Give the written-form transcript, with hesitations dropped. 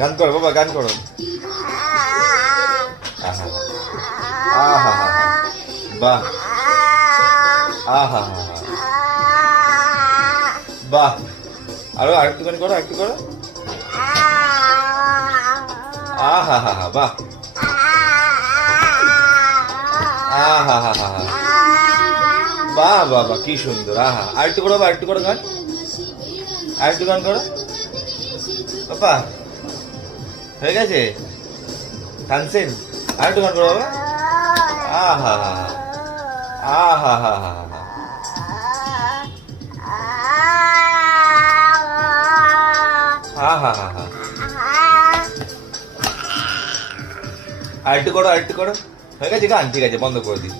গান করো বাবা, গান করো। আহা আহা, বাহ, আহা, বাহ, আরো আরেকটুখানি করো, আরেকটু করো। আহা হা হা, বাহ, আহা হা হা, বাহ বাহ বাহ, কি সুন্দর। আহা, আরেকটু করো, আরেকটু করো গান, আরেকটু গান করো বাবা। হয়ে গেছে তানসেন, আরেকটু গান করো বাবা। আহা আহা হা হা, আহা হা হা, আরেকটু করো, আরেকটু করো। হয়ে গেছে গান, ঠিক আছে, বন্ধ করে দিই।